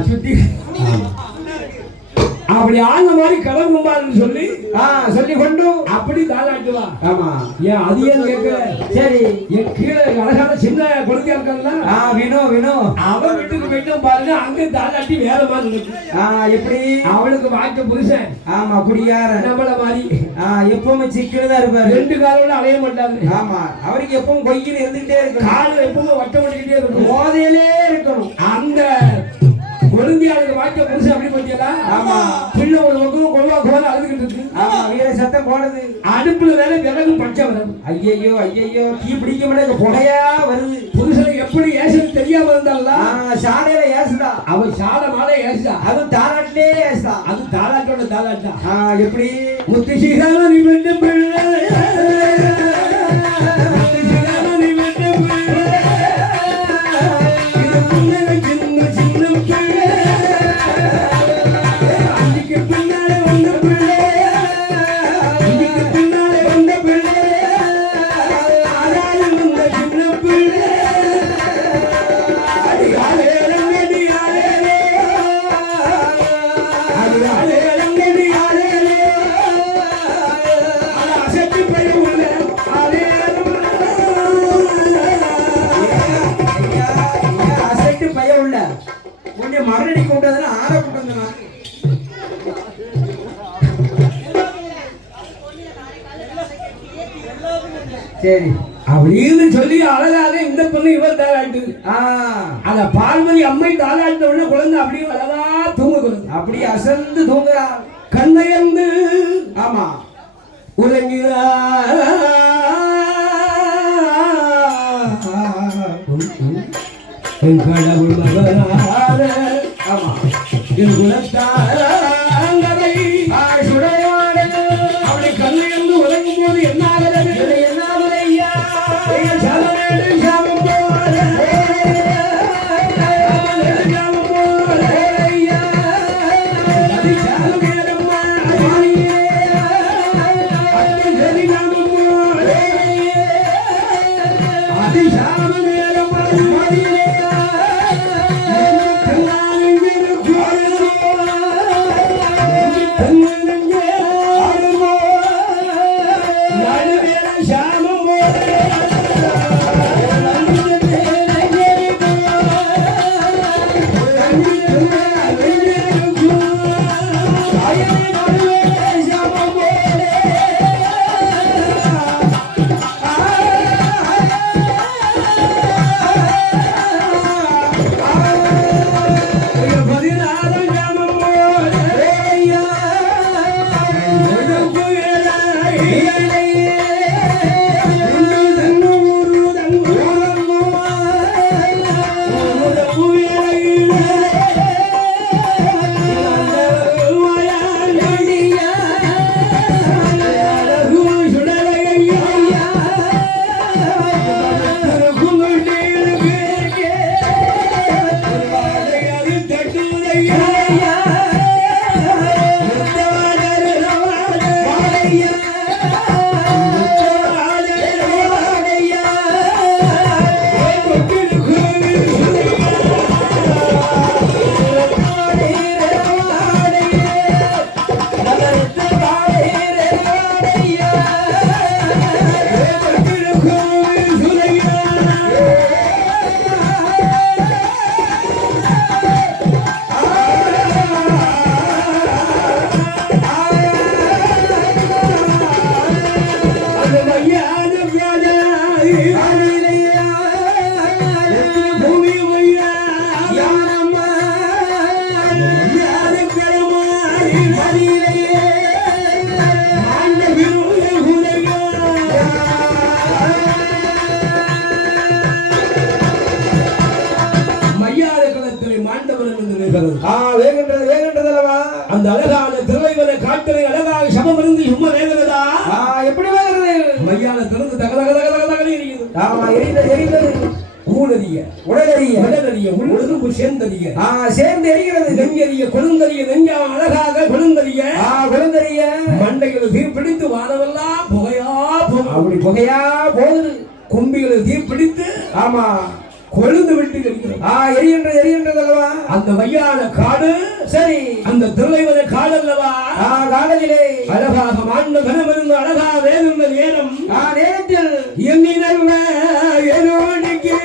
சுத்தி. ஆமா அப்படி ஆழ்ந்த மாதிரி கலங்கும்பாருன்னு சொல்லி சொல்லி கொண்டு அப்படி தாளாட்டுவா. ஆமா ஏன் அது ஏன் கேட்கல? சரி. என் கீழே அழகான சின்ன குழந்தையா இருக்காங்களா? வினோ வினோ அவன் வீட்டுக்கு போயிட்டு பாருங்க, அங்க தாளாட்டி வேற மாதிரி இருக்கு. எப்படி? அவளுக்கு வாய்க்க புருஷன். ஆமா குடியார நம்மள மாதிரி எப்பவுமே சிக்கனதா இருப்பாரு. 2 காலோட அலைய மாட்டாரு. ஆமா அவருக்கு எப்பவும் கொய்யில இருந்துகிட்டே இருக்கும். காலு எப்பவும் வட்டம் பண்ணிக்கிட்டே இருக்கும். மோதையிலே இருக்கணும். அந்த கொழுந்தியாளுக்கு வாய்க்க புருஷன் அப்படி பத்தியலா? ஆமா பிள்ளை ஒரு பக்கம் கொழுவா கோல அழுதுகிட்டு இருக்கு. ஆமா வீர சத்தம் போடுது. அடுப்புல வேற விறகு பச்சை வருது. ஐயோ ஐயோ தீ பிடிக்க முடியாது, புகையா வருது. புருஷனுக்கு எப்படி ஏசுன்னு தெரியாம இருந்தால சாலையில ஏசுதா. அவன் சாலை மாலை ஏசுதா. அது தாலாட்டிலே ஏசுதா. அது தாலாட்டோட தாலாட்டா. எப்படி? முத்து சீதான நீ வெட்ட பிள்ளை, முத்து சீதான நீ வெட்ட பிள்ளை, இது புன்னகை சின்ன சின்ன பிள்ளை, அன்னைக்கு பின்னாலே வந்த பிள்ளை, இன்னைக்கு பின்னாலே வந்த பிள்ளை, ஆராயும் வந்த சின்ன பிள்ளை, அடி ஆலேரம் அடி ஆலேரே, அடி ஆலேரம் அடி ஆலேரே, அட அசைத்து பைய உள்ள ஆலேரம், அசைட்டு பைய உள்ள உன்னை மரணி கூட்டதுன்னா ஆட கூட்டதுனா. சரி அப்படின்னு சொல்லி அழகாக இந்த பொண்ணு இவர் தாளாட்டு. அத பார்வதி அம்மை தாளாட்ட உடனே குழந்தை அப்படியே அழகா தூங்குகிறது. அப்படி அசந்து தூங்குறா. கண்ணையந்து ஆமா உறங்கிறார். என் கடவுள் மகனார ஆமா என் குலத்தாரங்களை சுடையோட அவளை கண்ணையந்து உறங்கும் போது என்ன ஆகிறது? என்ன ஐயா சலனேடு சாமம் போல, சாமம் போல ஐயா அது சாமம் ஏறம்மா அடியே, அது சரி சாமம் போல, அது சாமம் ஏறம்மா அடியே, தன்னானே கோரோ, தன்னானே ஆடுமோ, நடுவேல சாமம் போல, பூமி ஆமா எரிந்தது எரிந்தது ஊனறிய உடலறிய உடலறிய உணர்வு சேர்ந்தறிய சேர்ந்து எரிகிறது நெஞ்சறிய கொழுந்தறிய நெஞ்சா அழகாக கொழுந்தறிய கொழுந்தறிய மண்டைகளை தீர்ப்பிடித்து வானவெல்லாம் புகையா போகும் அப்படி புகையா போகுது கும்பிகளை தீர்ப்பிடித்து ஆமா கொழுந்து விட்டு எரிகிறது எரிகின்றது அல்லவா அந்த மையான காடு சரி அந்த திருளைவத காடு அல்லவா காலத்திலே அழகாக மாண்ட கனமிருந்த அழகா வேறுந்த நேரம் நேரத்தில் எண்ணினல்ல எருவடிக்கு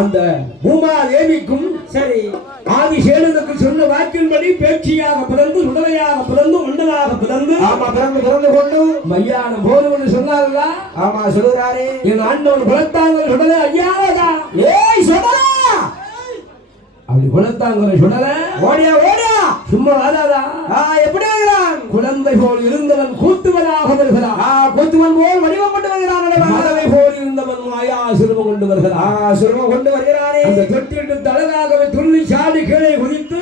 அந்த பூமா தேவிக்கும் சரி ஆதிசேடனுக்கு சொன்ன வாக்கின்படி பேச்சியாக பிறந்து உடலையாக பிறந்து மண்டலாக பிறந்து பிறந்து கொண்டு மையானம் போதும்னு சொன்னார்களா ஆமா சொல்லுறாரே என் ஆண்டவன் குலத்தாங்கள் சுடலை ஐயாவதா ஏய் சுடலா அப்படி குலத்தாங்களை சுடல ஓடியா ஓடியா சும்மா வாதாதா எப்படி வருகிறான் குழந்தை போல் இருந்தவன் கூத்துவனாக வருகிறான் கூத்துவன் போல் வடிவம் கொண்டு வருகிறான் மதவை போல் இருந்தவன் மாயா சிறுமம் கொண்டு வருகிறான் சிறுமம் கொண்டு வருகிறானே அந்த தொட்டிட்டு தலகாகவே துள்ளி சாடி கீழே குதித்து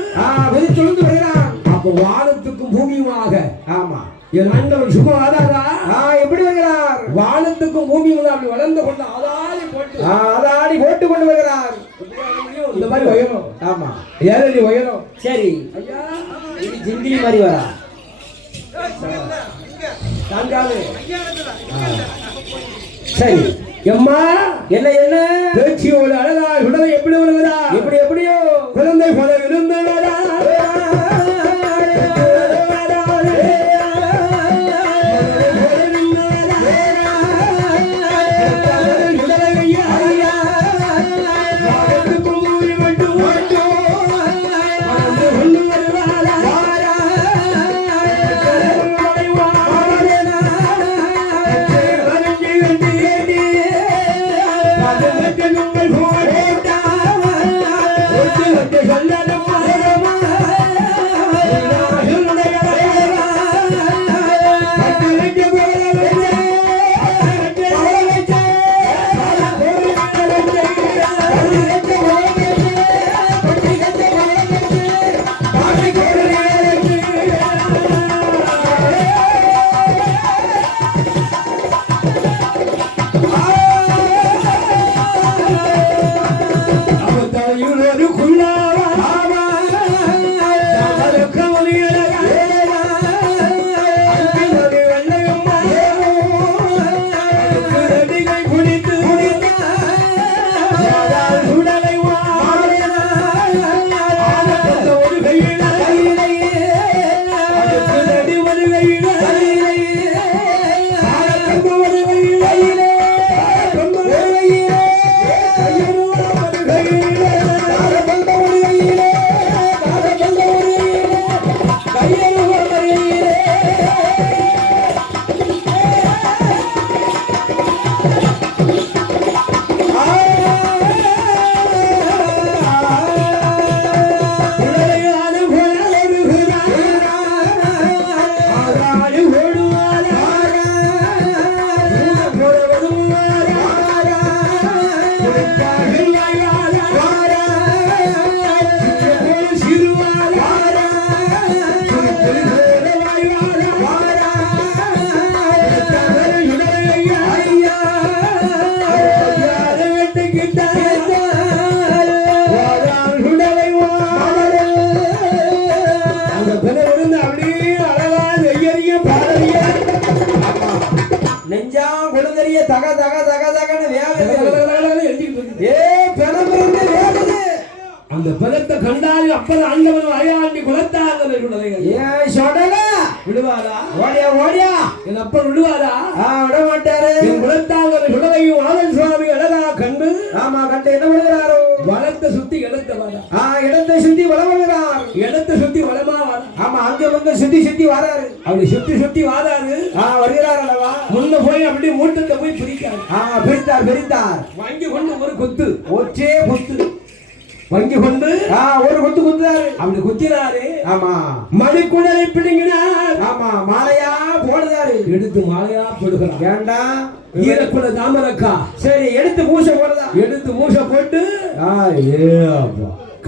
குதித்து வருகிறான் அப்ப வானத்துக்கும் பூமியுமாக ஆமா என் ஆண்டவன் சும்மா வாதாதா எப்படி வருகிறார் வானத்துக்கும் பூமியும் அப்படி வளர்ந்து கொண்டு அதாடி போட்டு கொண்டு வருகிறார் இந்த மாதிரி உயரும் ஆமா ஏழடி உயரும் சரி ஐயா இது ஜிங்கிலி மாதிரி வரா தாங்காது சரி எம்மா என்ன என்ன பேச்சியோடு அழகா உடலை எப்படி வருகிறா எப்படியோ குழந்தை போல இருந்தவரா ஒரு குள்ளாவா பிணை விழுந்து அப்படியே அழகா நெய்யறிய பாடறிய நெஞ்சாம் கொழுந்தறிய தக தக தக தகன்னு வேகுது. எழுதிட்டு இருக்கு. ஏ பிணம் இருந்து வேகுது. அந்த பதத்தை கண்டால் அப்பறம் ஆண்டவன் அழையாண்டி குலத்தாங்க ஏன் சொடல விடுவாரா? ஓடியா ஓடியா என் அப்பன் விடுவாரா? விட மாட்டாரு. என் குலத்தாங்க குலவையும் ஆனந்த் சுவாமி அழகா கண்டு ஆமா கண்டு என்ன பண்ணுகிறாரோ? வளத்தை சுத்தி இடத்தை வாரா. இடத்தை சுத்தி வள வருகிறார். இடத்தை சுத்தி வளமா வாரா. ஆமா அங்க வந்து சுத்தி சுத்தி வராரு. அப்படி சுத்தி சுத்தி வாராரு. வருகிறார் அல்லவா? முன்ன போய் அப்படி மூட்டத்தை போய் பிரிக்காரு. பிரித்தார் பிரித்தார். வாங்கி கொண்டு ஒரு கொத்து ஒற்றே குத்து வாங்கி கொண்டு ஒரு குத்து குத்துறாரு. அப்படி குத்தினாரு. ஆமா மணிக்குடலை பிடிங்கினார். ஆமா மாலையா போடுறாரு. எடுத்து மாலையா போடுகிறார். வேண்டாம் ஈரக்குல தாமரக்கா. சரி எடுத்து மூச போடுதா. எடுத்து மூச போட்டு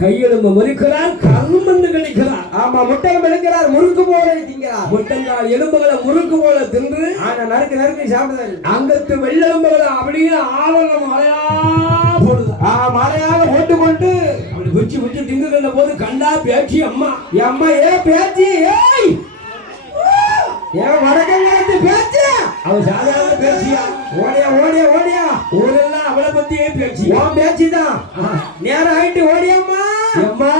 கையெழும்ப மறுக்கிறார். கரும்பந்து கடிக்கிறார். ஆமா முட்டம் எடுக்கிறார். முறுக்கு போல திங்கிறார். முட்டங்கால் எலும்புகளை முறுக்கு போல தின்று நறுக்கு நறுக்கு சாப்பிடுறாரு. அங்கத்து வெள்ளெலும்புகளை அப்படியே ஆவரணம் மலையா போடுது. மலையாக போட்டுக்கொண்டு அப்படி குச்சி குச்சி திங்குகின்ற போது கண்டா பேச்சு அம்மா. அம்மா ஏ பேச்சு ஏய் ஏன் வடக்கங்காலத்து பேச்சு. அவன் சாதாரண பேச்சியா? ஓடியா ஓடியா ஓடியா. ஊரெல்லாம் அவளை பத்தியே பேச்சு. உன் பேச்சுதான். நேரம் ஆயிட்டு ஓடியம்மா. அம்மா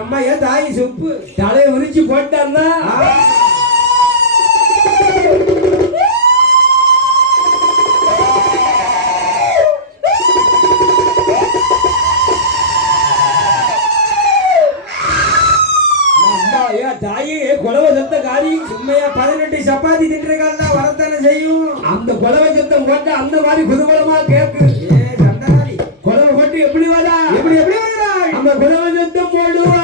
அம்மா ஏன் தாய் சுப்பு தலையை உரிச்சு போட்டான்னா தாயே கொலவ சத்த காரி சும்மையா 18 சப்பாத்தி தின்றுகால் தான் வரத்தானே செய்யும். அந்த கொலவ சத்தம் போட்டு அந்த மாதிரி குதூகலமா கேக்கு. கொலவ போட்டு எப்படி வரா? எப்படி எப்படி வரா? அந்த கொலவ சத்தம் போடுவா.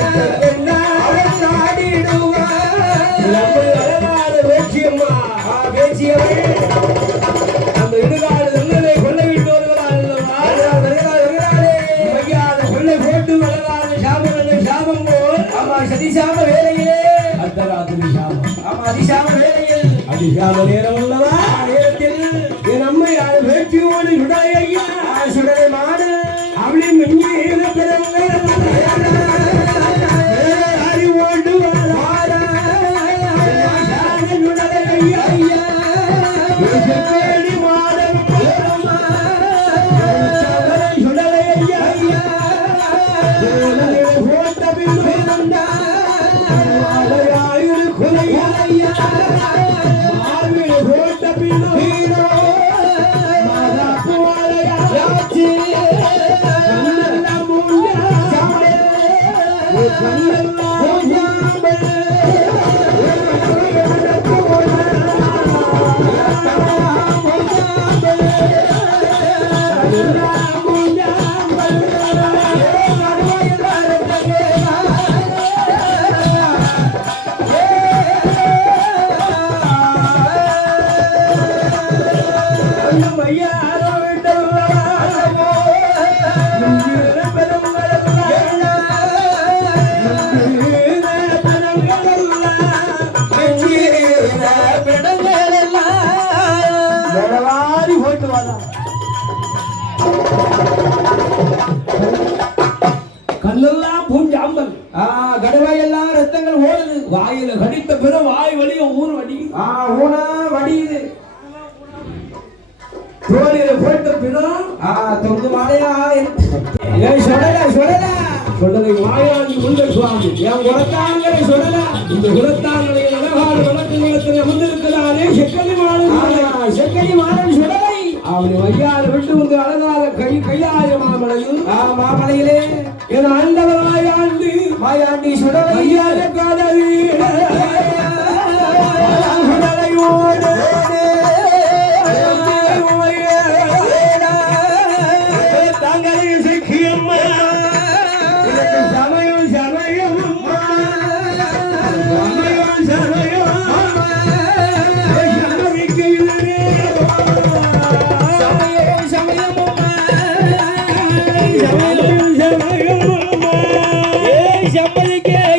அவன் நாடிடுவான் நம்ம அழகான வேட்சியம்மா பேச்சியவன் அந்த இடுகாடு நல்லதை கொள்ளை விட்டு வருகிறாள் மையாத கொள்ளை போட்டு அழகான சாபம் சாபம் போல் ஆமா சதிசாம வேலையிலே அர்த்தராத்திரி சாபம் ஆமா அதிசாம வேலையில் அதிகால நேரம் அல்லவா நேரத்தில் என் அம்மையார் வேட்சியோடு சுடலை ஐயா சுடலை மாடு அவளை மெஞ்சின பிறந்த அறிவோண்டு வாரா சுடலை ஐயா ஐயா தேடி மாடம் சுடலை ஐயா ஐயா போட்ட பின் ஆயிரம் குலையா ஐயா மார்பில் போட்ட பின் மாதா போலையா கண்ணெல்லாம் பூஞ்சாம்பல் கடவாயெல்லாம் ரத்தங்கள் ஓடுது வாயில கடித்த பிற வாய் வழிய ஊர் வடி ஊனா வடியுது தோழியில போட்ட பிறம் தொங்கு மாலையா சொல்லல சொல்லல சொல்லதை மாயாண்டி உள்ள சுவாமி என் குலத்தாங்களை சொல்லல இந்த குலத்தாங்களை அழகான வழக்கு நிலத்தில் அமர்ந்திருக்கிறாரே செக்கலி மாணவன் செக்கடி மாறன் சுடலை அவனை வையாறு விட்டு வந்து அழகாக கையாய மாமலையும் மாமலையிலே என ஆண்டவர் மாயாண்டி மாயாண்டி சுடலை ஐயாத காதலி சுடலையோடு தங்களை சிக்கியம்மா சமயம் சமயம் சமயம் சமயம் சமதிக்கிறே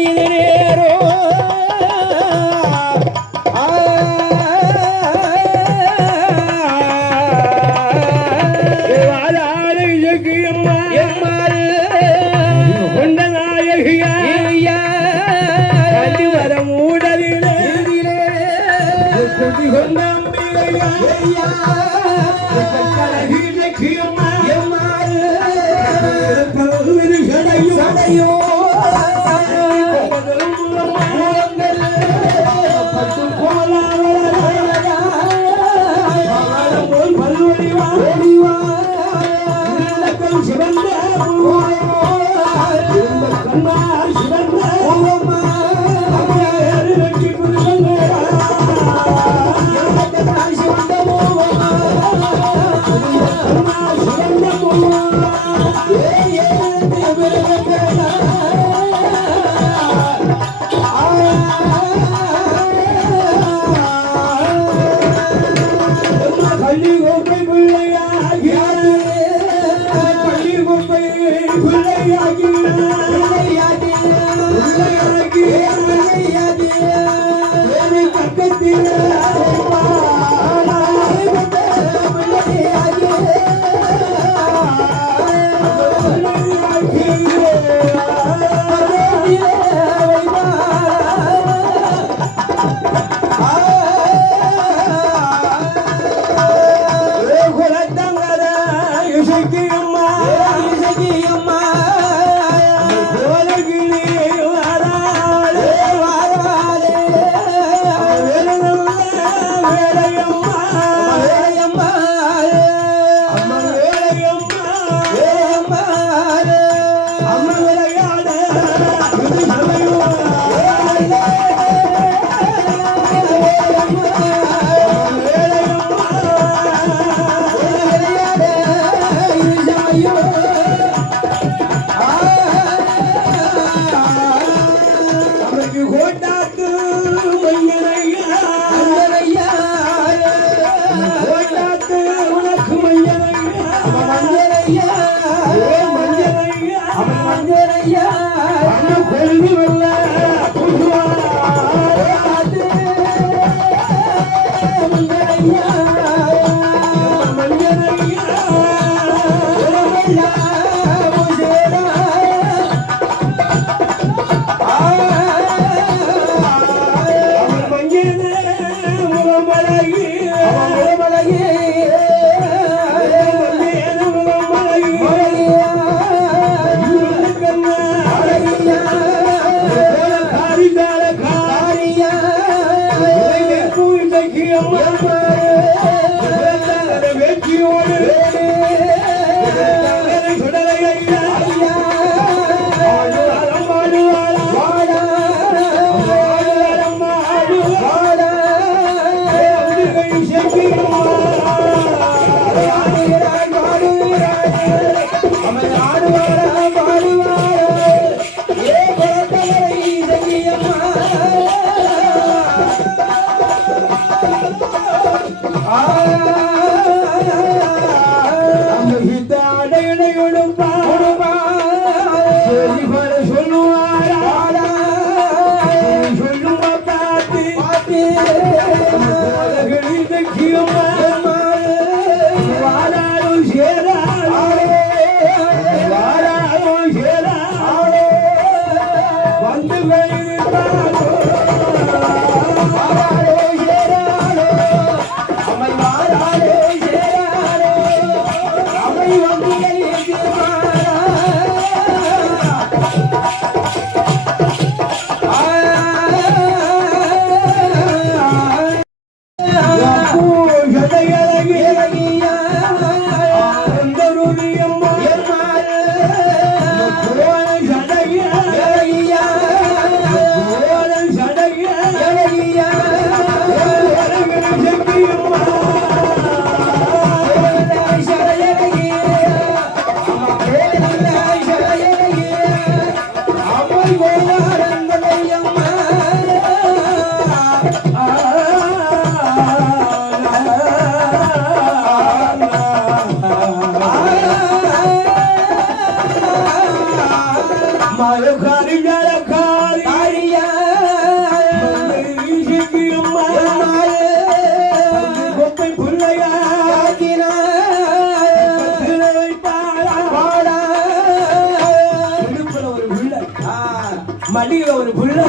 மடியில ஒரு புள்ள,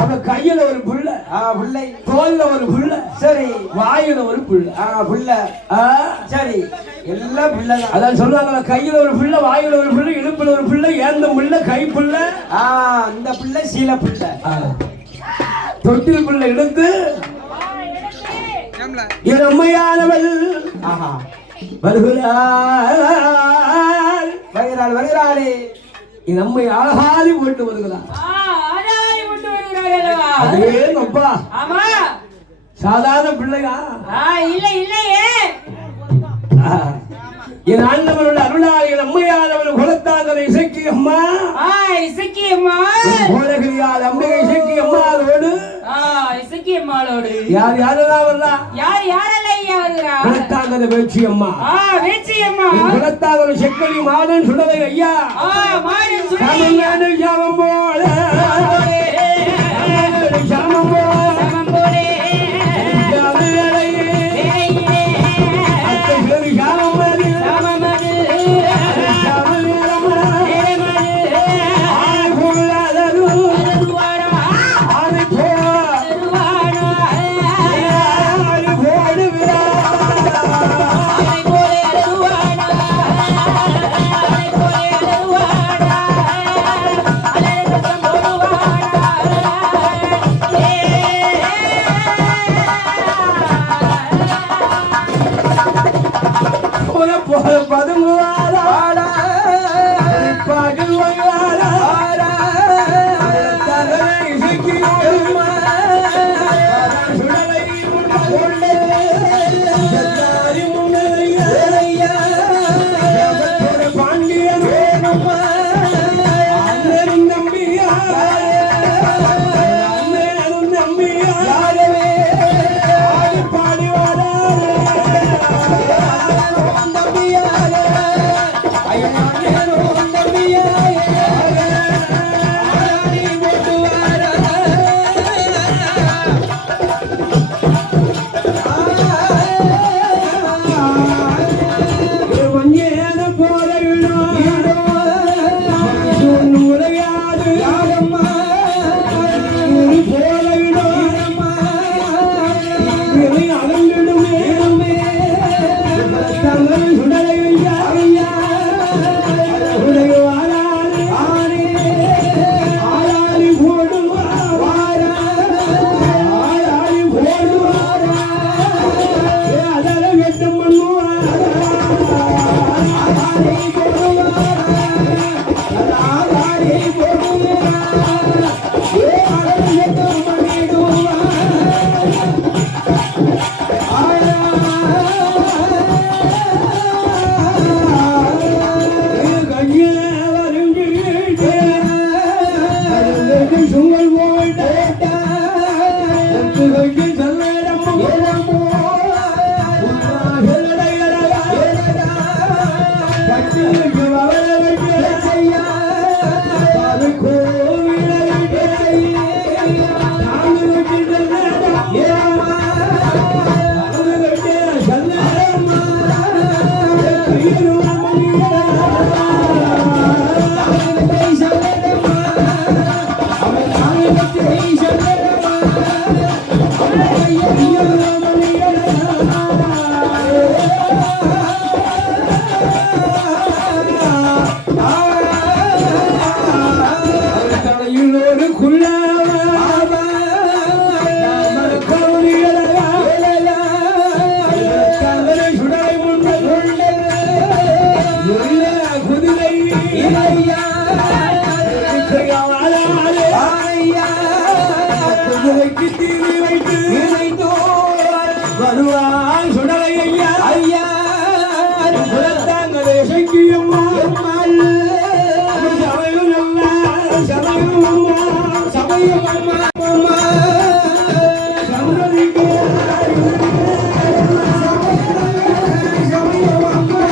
அவ கையில ஒரு புள்ள, புள்ளை தோல்ல ஒரு புள்ள, சரி வாயில ஒரு புள்ள, புள்ள சரி எல்லாம் புள்ளதான். அதான் சொல்லுவாங்க, கையில ஒரு புள்ள, வாயில ஒரு புள்ள, இடுப்புல ஒரு புள்ள, ஏந்த புள்ள, கை புள்ள, அந்த புள்ள சீல புள்ள, தொட்டில் புள்ள எடுத்து என் அம்மையானவள் வருகிறாள் வருகிறாள் வருகிறாளே. என் அம்மை அழகாதி போட்டு வருகிறாள். அப்பா சாதாரண பிள்ளையா? இல்லையே. என் ஆண்டவனோட அருளாளிகள் அம்மையானவன் குலத்தாங்கரை இசைக்கு அம்மா, இசைக்கு அம்மா, கோலகிரியால் அம்பிகை இசைக்கு அம்மாவோடு இசைக்கு அம்மாவோடு யார் யாரெல்லாம் வரலாம்? யாரெல்லாம் ஐயா வருகிறா? குலத்தாங்கரை வேட்சி அம்மா, வேட்சி அம்மா, குலத்தாங்கரை செக்கடி மாதன் சுடலை ஐயா, மாதன் சுடலை சாமம் போல சாமம் போல பாடி வாழ சமயம் அம்மா சமயம் அம்மா அம்மா சமதிக்கு சமயம் அம்மா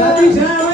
சதி